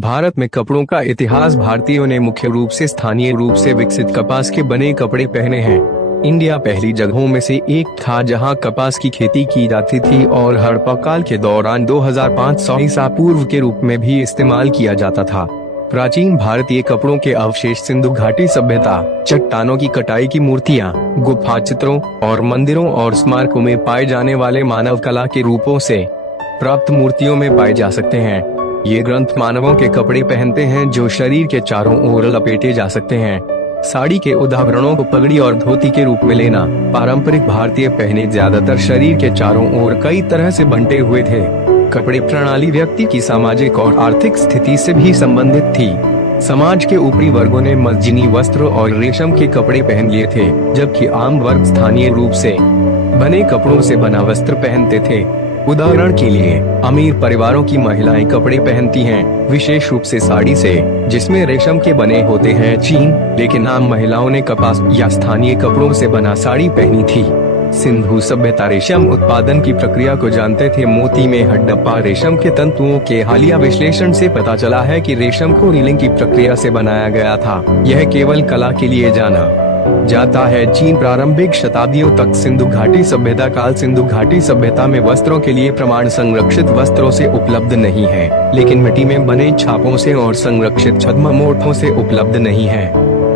भारत में कपड़ों का इतिहास। भारतीयों ने मुख्य रूप से स्थानीय रूप से विकसित कपास के बने कपड़े पहने हैं। इंडिया पहली जगहों में से एक था जहां कपास की खेती की जाती थी और हड़प्पा काल के दौरान 2500 ईसा पूर्व के रूप में भी इस्तेमाल किया जाता था। प्राचीन भारतीय कपड़ों के अवशेष सिंधु घाटी सभ्यता, चट्टानों की कटाई की मूर्तियां, गुफा चित्रों और मंदिरों और स्मारकों में पाए जाने वाले मानव कला के रूपों से प्राप्त मूर्तियों में पाए जा सकते हैं। ये ग्रंथ मानवों के कपड़े पहनते हैं जो शरीर के चारों ओर लपेटे जा सकते हैं। साड़ी के उदाहरणों को पगड़ी और धोती के रूप में लेना। पारंपरिक भारतीय पहने ज्यादातर शरीर के चारों ओर कई तरह से बंटे हुए थे। कपड़े प्रणाली व्यक्ति की सामाजिक और आर्थिक स्थिति से भी संबंधित थी। समाज के ऊपरी वर्गों ने मर्जनी वस्त्र और रेशम के कपड़े पहन लिए थे, जबकि आम वर्ग स्थानीय रूप से बने कपड़ों से बना वस्त्र पहनते थे। उदाहरण के लिए अमीर परिवारों की महिलाएं कपड़े पहनती हैं, विशेष रूप से साड़ी से, जिसमें रेशम के बने होते हैं चीन, लेकिन आम महिलाओं ने कपास या स्थानीय कपड़ों से बना साड़ी पहनी थी। सिंधु सभ्यता रेशम उत्पादन की प्रक्रिया को जानते थे। मोती में हड़प्पा रेशम के तंतुओं के हालिया विश्लेषण से पता चला है कि रेशम को रीलिंग की प्रक्रिया से बनाया गया था। यह केवल कला के लिए जाना जाता है। चीन प्रारंभिक शताब्दियों तक सिंधु घाटी सभ्यता काल। सिंधु घाटी सभ्यता में वस्त्रों के लिए प्रमाण संरक्षित वस्त्रों से उपलब्ध नहीं है, लेकिन मिट्टी में बने छापों से और संरक्षित छद्म मोठों से उपलब्ध नहीं है।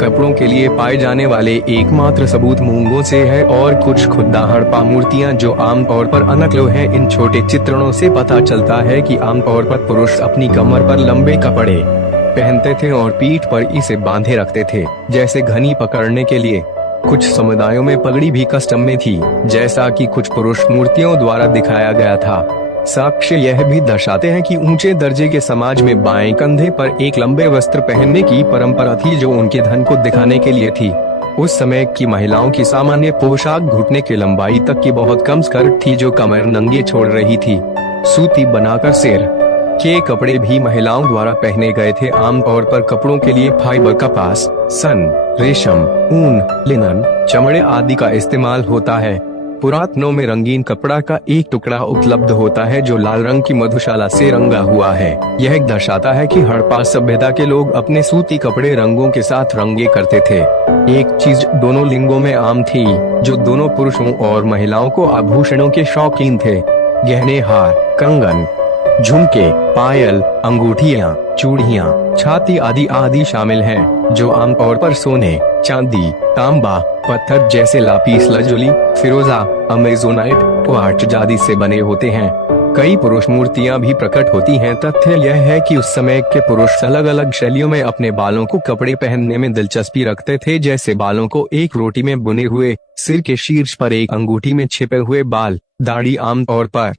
कपड़ों के लिए पाए जाने वाले एकमात्र सबूत मूंगों से है और कुछ खुदा हड़प्पा मूर्तियां जो आमतौर पर अनकलो हैं। इन छोटे चित्रणों से पता चलता है कि आमतौर पर पुरुष अपनी कमर पर लंबे कपड़े पहनते थे और पीठ पर इसे बांधे रखते थे, जैसे घनी पकड़ने के लिए। कुछ समुदायों में पगड़ी भी कस्टम में थी, जैसा कि कुछ पुरुष मूर्तियों द्वारा दिखाया गया था। साक्ष्य यह भी दर्शाते हैं कि ऊंचे दर्जे के समाज में बाएं कंधे पर एक लंबे वस्त्र पहनने की परंपरा थी जो उनके धन को दिखाने के लिए थी। उस समय की महिलाओं की सामान्य पोशाक घुटने की लंबाई तक की बहुत कम स्कर्ट थी जो कमर नंगे छोड़ रही थी। सूती बनाकर सिर के कपड़े भी महिलाओं द्वारा पहने गए थे। आमतौर पर कपड़ों के लिए फाइबर, कपास, सन, रेशम, ऊन, लिनन, चमड़े आदि का इस्तेमाल होता है। पुरातनों में रंगीन कपड़ा का एक टुकड़ा उपलब्ध होता है जो लाल रंग की मधुशाला से रंगा हुआ है। यह दर्शाता है कि हड़प्पा सभ्यता के लोग अपने सूती कपड़े रंगों के साथ रंगे करते थे। एक चीज दोनों लिंगों में आम थी, जो दोनों पुरुषों और महिलाओं को आभूषणों के शौकीन थे। गहने, हार, कंगन, झुमके, पायल, अंगूठियां, चूड़ियां, छाती आदि शामिल हैं, जो आमतौर पर सोने, चांदी, तांबा, पत्थर जैसे लापिस लजुली, फिरोजा, अमेजोनाइट, क्वार्ट्ज आदि से बने होते हैं। कई पुरुष मूर्तियां भी प्रकट होती हैं। तथ्य यह है कि उस समय के पुरुष अलग अलग शैलियों में अपने बालों को कपड़े पहनने में दिलचस्पी रखते थे, जैसे बालों को एक रोटी में बुने हुए, सिर के शीर्ष पर एक अंगूठी में छिपे हुए बाल, दाढ़ी आमतौर पर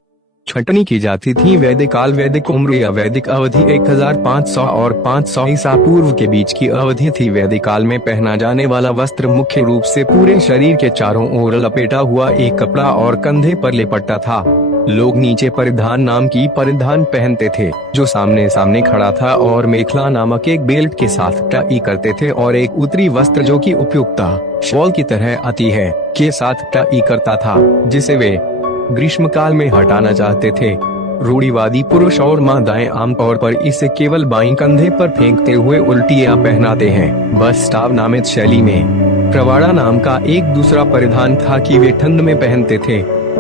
छटनी की जाती थी। वैदिक काल, वैदिक उम्र या वैदिक अवधि 1500 और 500 ईसा पूर्व के बीच की अवधि थी। वैदिक काल में पहना जाने वाला वस्त्र मुख्य रूप से पूरे शरीर के चारों ओर लपेटा हुआ एक कपड़ा और कंधे पर लिपटता था। लोग नीचे परिधान नाम की परिधान पहनते थे, जो सामने सामने खड़ा था, और मेखला नामक एक बेल्ट के साथ टाई करते थे, और एक उत्तरी वस्त्र जो कि उपयुक्ता शॉल की तरह आती है के साथ टाई करता था, जिसे वे ग्रीष्म काल में हटाना चाहते थे। रूढ़िवादी पुरुष और मादाएं आमतौर पर इसे केवल बाईं कंधे पर फेंकते हुए उल्टियां पहनाते हैं। बस्ताव नामित शैली में प्रवाड़ा नाम का एक दूसरा परिधान था कि वे ठंड में पहनते थे।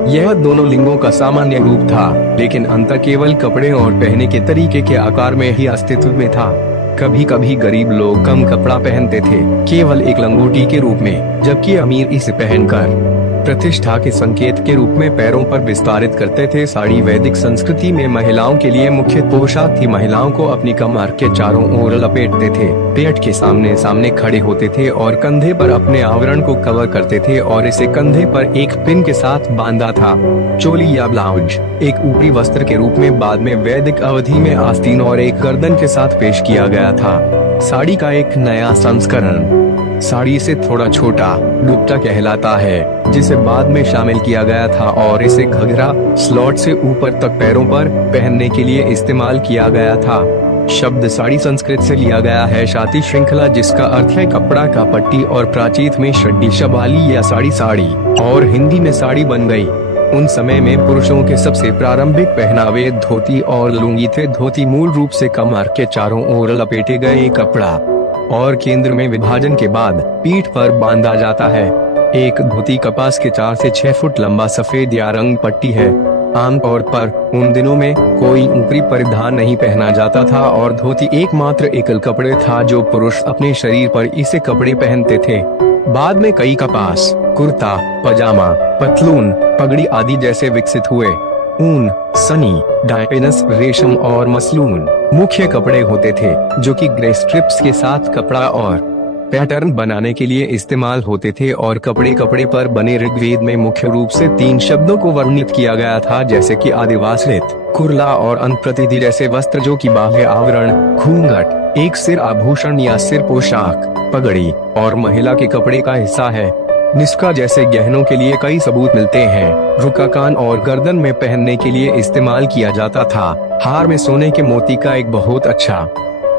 यह दोनों लिंगों का सामान्य रूप था, लेकिन अंतर केवल कपड़े और पहनने के तरीके के आकार में ही अस्तित्व में था। कभी कभी गरीब लोग कम कपड़ा पहनते थे, केवल एक लंगोटी के रूप में, जबकि अमीर इसे पहनकर प्रतिष्ठा के संकेत के रूप में पैरों पर विस्तारित करते थे। साड़ी वैदिक संस्कृति में महिलाओं के लिए मुख्य पोशाक थी। महिलाओं को अपनी कमर के चारों ओर लपेटते थे, पेट के सामने सामने खड़े होते थे और कंधे पर अपने आवरण को कवर करते थे और इसे कंधे पर एक पिन के साथ बांधा था। चोली या ब्लाउज एक ऊपरी वस्त्र के रूप में बाद में वैदिक अवधि में आस्तीन और एक गर्दन के साथ पेश किया गया था। साड़ी का एक नया संस्करण साड़ी से थोड़ा छोटा दुपट्टा कहलाता है, जिसे बाद में शामिल किया गया था और इसे घघरा स्लॉट से ऊपर तक पैरों पर पहनने के लिए इस्तेमाल किया गया था। शब्द साड़ी संस्कृत से लिया गया है, शाती श्रृंखला, जिसका अर्थ है कपड़ा का पट्टी, और प्राचीत में शड्डी शबाली या साड़ी और हिंदी में साड़ी बन गई। उन समय में पुरुषों के सबसे प्रारंभिक पहनावे धोती और लुंगी थे। धोती मूल रूप से कमर के चारों ओर लपेटे गए कपड़ा और केंद्र में विभाजन के बाद पीठ पर बांधा जाता है। एक धोती कपास के 4 से 6 फुट लंबा सफेद या रंग पट्टी है। आमतौर पर उन दिनों में कोई ऊपरी परिधान नहीं पहना जाता था और धोती एकमात्र एकल कपड़े था जो पुरुष अपने शरीर पर इसे कपड़े पहनते थे। बाद में कई कपास, कुर्ता, पजामा, पतलून, पगड़ी आदि जैसे विकसित हुए। ऊन, सनी, डायपेनस, रेशम और मसलून मुख्य कपड़े होते थे जो कि ग्रे स्ट्रिप्स के साथ कपड़ा और पैटर्न बनाने के लिए इस्तेमाल होते थे। और कपड़े पर बने ऋग्वेद में मुख्य रूप से 3 शब्दों को वर्णित किया गया था, जैसे कि आदिवासित, कुरला और अनप्रतिधि जैसे वस्त्र जो कि बाह्य आवरण, घूंघट, एक सिर आभूषण या सिर पोशाक, पगड़ी और महिला के कपड़े का हिस्सा है। निष्का जैसे गहनों के लिए कई सबूत मिलते हैं। रुका कान और गर्दन में पहनने के लिए इस्तेमाल किया जाता था। हार में सोने के मोती का एक बहुत अच्छा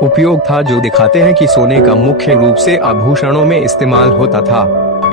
उपयोग था जो दिखाते हैं कि सोने का मुख्य रूप से आभूषणों में इस्तेमाल होता था।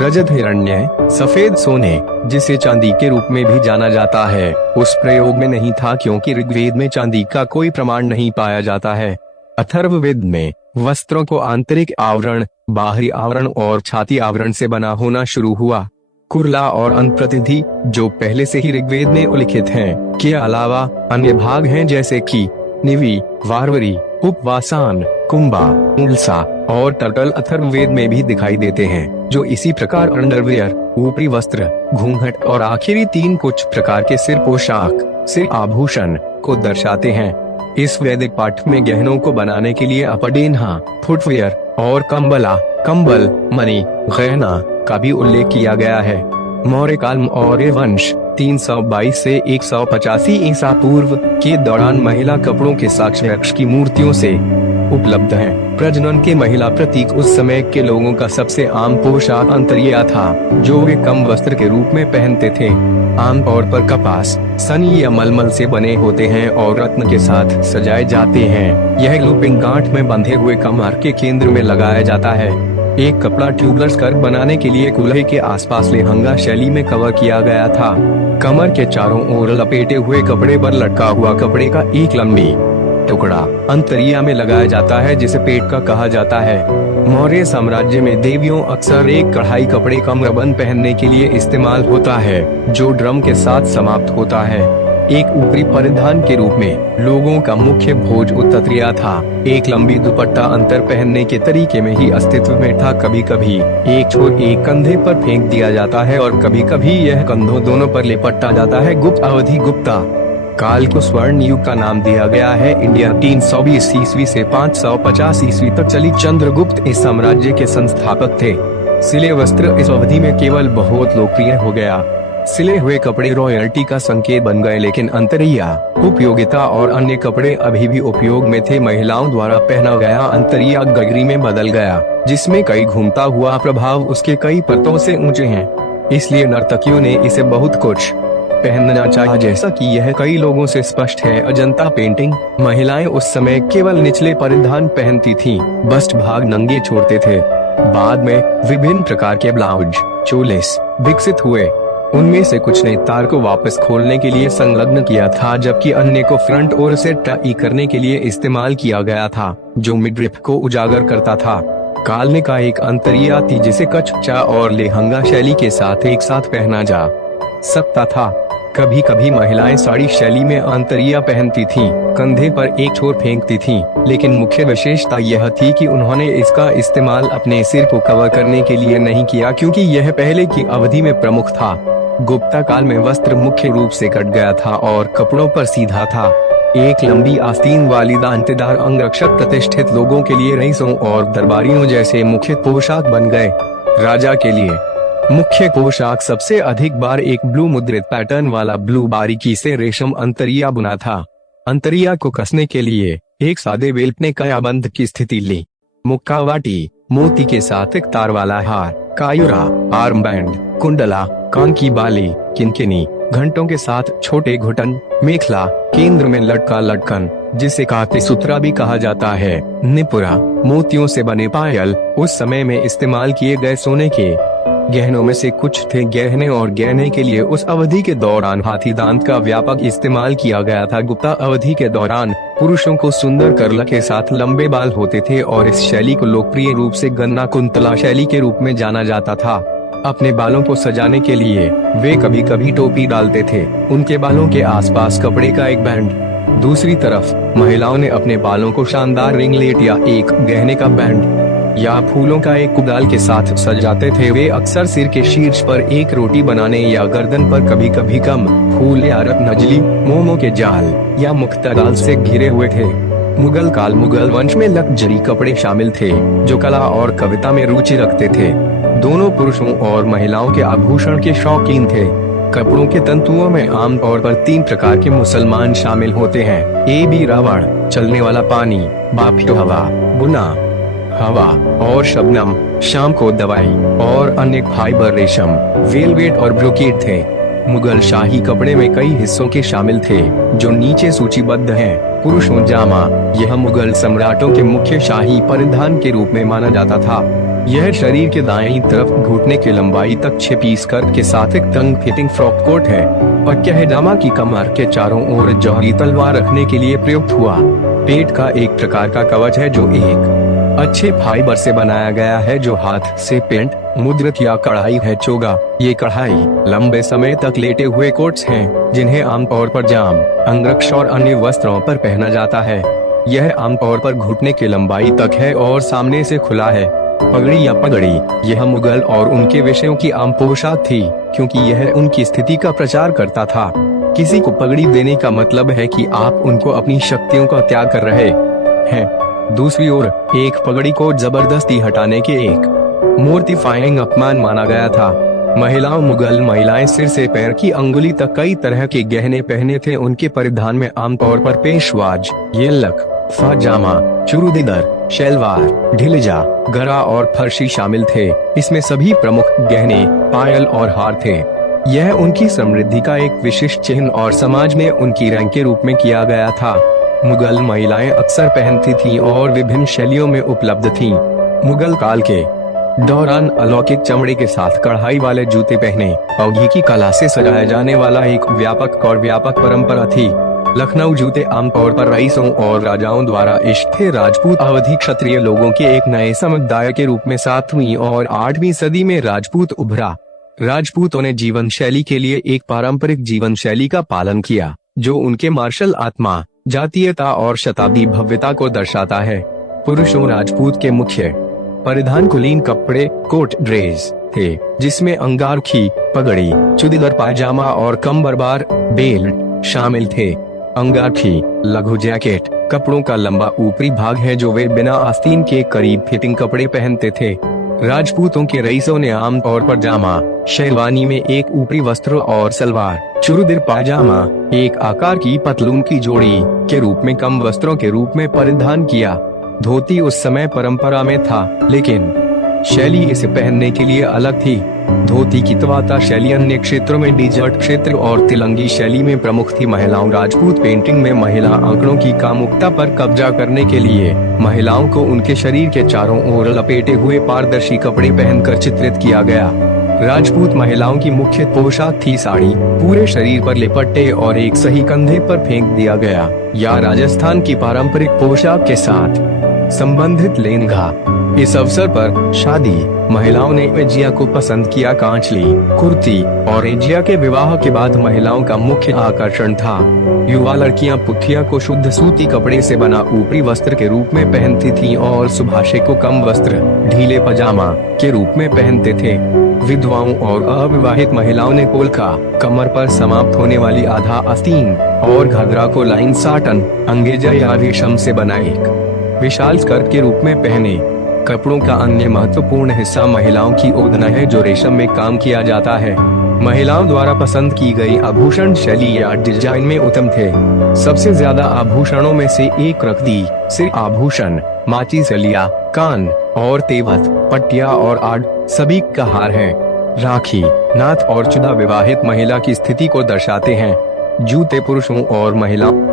रजत हिरण्य, सफेद सोने, जिसे चांदी के रूप में भी जाना जाता है, उस प्रयोग में नहीं था क्योंकि ऋग्वेद में चांदी का कोई प्रमाण नहीं पाया जाता है। अथर्ववेद में वस्त्रों को आंतरिक आवरण, बाहरी आवरण और छाती आवरण से बना होना शुरू हुआ। कुरला और अनप्रतिधि जो पहले से ही ऋग्वेद में उल्लिखित हैं, के अलावा अन्य भाग हैं जैसे कि निवि, वारवरी, उपवासान, कुंभा, उल्सा और टर्टल अथर्ववेद में भी दिखाई देते हैं, जो इसी प्रकार अंडरवियर, ऊपरी वस्त्र, घूंघट और आखिरी 3 कुछ प्रकार के सिर पोशाक, सिर आभूषण को दर्शाते हैं। इस वैदिक पाठ में गहनों को बनाने के लिए अपडेन्हा, फुटवियर और कंबल, मणि, गहना का भी उल्लेख किया गया है। मौर्य काल मौर्य वंश 322 से 185 ईसा पूर्व के दौरान महिला कपड़ों के साक्ष्य यक्ष की मूर्तियों से उपलब्ध हैं। प्रजनन के महिला प्रतीक उस समय के लोगों का सबसे आम पोशाक अंतरिया था, जो वे कम वस्त्र के रूप में पहनते थे। आमतौर पर कपास, सनी या मलमल से बने होते हैं और रत्न के साथ सजाए जाते हैं। यह लूपिंग गांठ में बंधे हुए कमर के केंद्र में लगाया जाता है। एक कपड़ा ट्यूबलर स्कर्ट बनाने के लिए कूल्हे के आसपास लेहंगा शैली में कवर किया गया था। कमर के चारों ओर लपेटे हुए कपड़े पर लटका हुआ कपड़े का एक लंबी टुकड़ा अंतरिया में लगाया जाता है, जिसे पेट का कहा जाता है। मौर्य साम्राज्य में देवियों अक्सर एक कढ़ाई कपड़े का मरबंद पहनने के लिए इस्तेमाल होता है, जो ड्रम के साथ समाप्त होता है। एक ऊपरी परिधान के रूप में लोगों का मुख्य भोज उत्तरिया था। एक लंबी दुपट्टा अंतर पहनने के तरीके में ही अस्तित्व में था। कभी कभी एक छोर एक कंधे पर फेंक दिया जाता है और कभी कभी यह कंधों दोनों पर लिपटा जाता है। गुप्त अवधि गुप्ता काल को स्वर्ण युग का नाम दिया गया है। इंडिया 320 ईस्वी से 550 ईस्वी तक चली। चंद्रगुप्त इस साम्राज्य के संस्थापक थे। सिले वस्त्र इस अवधि में केवल बहुत लोकप्रिय हो गया। सिले हुए कपड़े रॉयल्टी का संकेत बन गए, लेकिन अंतरिया, उपयोगिता और अन्य कपड़े अभी भी उपयोग में थे। महिलाओं द्वारा पहना गया अंतरिया गगरी में बदल गया, जिसमें कई घूमता हुआ प्रभाव उसके कई परतों से ऊंचे हैं। इसलिए नर्तकियों ने इसे बहुत कुछ पहनना चाहा, जैसा कि यह कई लोगों से स्पष्ट है। अजंता पेंटिंग, महिलाएं उस समय केवल निचले परिधान पहनती थीं, बस्ट भाग नंगे छोड़ते थे। बाद में विभिन्न प्रकार के ब्लाउज, चोलिस विकसित हुए। उनमें से कुछ ने तार को वापस खोलने के लिए संलग्न किया था, जबकि अन्य को फ्रंट ओर से टाई करने के लिए इस्तेमाल किया गया था, जो मिडरिफ को उजागर करता था। कालने का एक अंतरिया थी जिसे कच्छा और लेहंगा शैली के साथ एक साथ पहना जा सकता था। कभी कभी महिलाएं साड़ी शैली में अंतरिया पहनती थीं, कंधे पर एक छोर फेंकती थीं, लेकिन मुख्य विशेषता यह थी कि उन्होंने इसका इस्तेमाल अपने सिर को कवर करने के लिए नहीं किया, क्योंकि यह पहले की अवधि में प्रमुख था। गुप्ता काल में वस्त्र मुख्य रूप से कट गया था और कपड़ों पर सीधा था। एक लंबी आस्तीन वाली दांतेदार अंगरक्षक प्रतिष्ठित लोगों के लिए रईसों और दरबारियों जैसे मुख्य पोशाक बन गए। राजा के लिए मुख्य पोशाक सबसे अधिक बार एक ब्लू मुद्रित पैटर्न वाला ब्लू बारीकी से रेशम अंतरिया बुना था। अंतरिया को कसने के लिए एक सादे बेल्ट ने कायाबंद की स्थिति ली। मुक्कावाटी, मोती के साथ एक तार वाला हार, कायुरा, आर्म बैंड, कुंडला, कान की बाली, किनकिनी, घंटों के साथ छोटे घुटन, मेखला, केंद्र में लटका लटकन, जिसे काते सूत्रा भी कहा जाता है, निपुरा, मोतियों से बने पायल, उस समय में इस्तेमाल किए गए सोने के गहनों में से कुछ थे गहने और गहने के लिए उस अवधि के दौरान हाथी दांत का व्यापक इस्तेमाल किया गया था। गुप्ता अवधि के दौरान पुरुषों को सुंदर करला के साथ लंबे बाल होते थे और इस शैली को लोकप्रिय रूप से गन्ना कुंतला शैली के रूप में जाना जाता था। अपने बालों को सजाने के लिए वे कभी कभी टोपी डालते थे, उनके बालों के आसपास कपड़े का एक बैंड। दूसरी तरफ महिलाओं ने अपने बालों को शानदार रिंगलेट या एक गहने का बैंड या फूलों का एक कुदाल के साथ सजाते थे। वे अक्सर सिर के शीर्ष पर एक रोटी बनाने या गर्दन पर कभी कभी कम फूल या रत्नजली मोमो के जाल या मुक्तादाल से घिरे हुए थे। मुगल काल मुगल वंश में लग्जरी कपड़े शामिल थे जो कला और कविता में रुचि रखते थे। दोनों पुरुषों और महिलाओं के आभूषण के शौकीन थे। कपड़ों के तंतुओं में आमतौर पर 3 प्रकार के मुसलमान शामिल होते हैं। A-B रावण, चलने वाला पानी, बापिटो हवा, बुना हवा और शबनम, शाम को दवाई और अन्य फाइबर रेशम, वेलवेट और ब्रोकेड थे। मुगल शाही कपड़े में कई हिस्सों के शामिल थे जो नीचे सूचीबद्ध हैं। पुरुषों जामा, यह मुगल सम्राटों के मुख्य शाही परिधान के रूप में माना जाता था। यह शरीर के दाईं तरफ घुटने की लंबाई तक 6 पीस स्कर्ट के साथ एक तंग फिटिंग फ्रॉक कोट है और कहजामा की कमर के चारों ओर जौहरी तलवार रखने के लिए प्रयुक्त हुआ। पेट का एक प्रकार का कवच है जो एक अच्छे फाइबर से बनाया गया है जो हाथ से पेंट मुद्रित या कढ़ाई है। चोगा, ये कढ़ाई लंबे समय तक लेटे हुए कोट्स हैं जिन्हें आमतौर पर जाम, अंगरक्ष और अन्य वस्त्रों पर पहना जाता है। यह आमतौर पर घुटने की लंबाई तक है और सामने से खुला है। पगड़ी या पगड़ी, यह मुगल और उनके विषयों की आम पोशाक थी क्योंकि यह उनकी स्थिति का प्रचार करता था। किसी को पगड़ी देने का मतलब है कि आप उनको अपनी शक्तियों का त्याग कर रहे हैं। दूसरी ओर एक पगड़ी को जबरदस्ती हटाने के एक मोर्टिफाइंग अपमान माना गया था। मुगल महिलाएं सिर से पैर की अंगुली तक कई तरह के गहने पहने थे। उनके परिधान में आमतौर पर पेशवाज, येलक, फाजामा, चूड़ीदार, शलवार, ढिलजा, गरा और फर्शी शामिल थे। इसमें सभी प्रमुख गहने, पायल और हार थे। यह उनकी समृद्धि का एक विशिष्ट चिन्ह और समाज में उनकी रैंक के रूप में किया गया था। मुगल महिलाएं अक्सर पहनती थीं और विभिन्न शैलियों में उपलब्ध थीं। मुगल काल के दौरान अलौकिक चमड़े के साथ कढ़ाई वाले जूते पहने औघी की कला से सजाया जाने वाला एक व्यापक परंपरा थी। लखनऊ जूते आमतौर पर रईसों और राजाओं द्वारा इष्ट थे। राजपूत अवधि क्षत्रिय लोगों के एक नए समुदाय के रूप में 7वीं और 8वीं सदी में राजपूत उभरा। राजपूतों ने जीवन शैली के लिए एक पारंपरिक जीवन शैली का पालन किया जो उनके मार्शल आत्मा, जातीयता और शताब्दी भव्यता को दर्शाता है। पुरुषों राजपूत के मुख्य परिधान कुलीन कपड़े, कोट ड्रेस थे जिसमें अंगारखी, पगड़ी, चूड़ीदार पायजामा और कमरबंद बेल्ट शामिल थे। अंगारखी लघु जैकेट कपड़ों का लंबा ऊपरी भाग है जो वे बिना आस्तीन के करीब फिटिंग कपड़े पहनते थे। राजपूतों के रईसों ने आमतौर पर जामा, शेरवानी में एक ऊपरी वस्त्र और सलवार, चूड़ीदार पायजामा, एक आकार की पतलून की जोड़ी के रूप में कम वस्त्रों के रूप में परिधान किया। धोती उस समय परंपरा में था लेकिन शैली इसे पहनने के लिए अलग थी। धोती की तवाता शैली अन्य क्षेत्रों में डिजर्ट क्षेत्र और तिलंगी शैली में प्रमुख थी। महिलाओं राजपूत पेंटिंग में महिला आंकड़ों की कामुकता पर कब्जा करने के लिए महिलाओं को उनके शरीर के चारों ओर लपेटे हुए पारदर्शी कपड़े पहनकर चित्रित किया गया। राजपूत महिलाओं की मुख्य पोशाक थी साड़ी, पूरे शरीर पर लिपट्टे और एक सही कंधे पर फेंक दिया गया या राजस्थान की पारंपरिक पोशाक के साथ संबंधित लहंगा। इस अवसर पर शादी महिलाओं ने एजिया को पसंद किया। कांचली, कुर्ती और एजिया के विवाह के बाद महिलाओं का मुख्य आकर्षण था। युवा लड़कियां पुठिया को शुद्ध सूती कपड़े से बना ऊपरी वस्त्र के रूप में पहनती थीं और सुभाषे को कम वस्त्र, ढीले पजामा के रूप में पहनते थे। विधवाओं और अविवाहित महिलाओं ने पोलका, कमर पर समाप्त होने वाली आधा आस्तीन और घाघरा को लाइन साटन, अंगेजा या रेशम से बना एक विशाल स्कर्ट के रूप में पहने। कपड़ों का अन्य महत्वपूर्ण हिस्सा महिलाओं की ओढ़ना है जो रेशम में काम किया जाता है। महिलाओं द्वारा पसंद की गई आभूषण शैली या डिजाइन में उत्तम थे। सबसे ज्यादा आभूषणों में से एक रखदी, सिर आभूषण, माची सलिया, कान और तेवत, पट्टिया और आड़ सभी का हार है। राखी, नाथ और चुदा विवाहित महिला की स्थिति को दर्शाते हैं। जूते पुरुषों और महिलाओं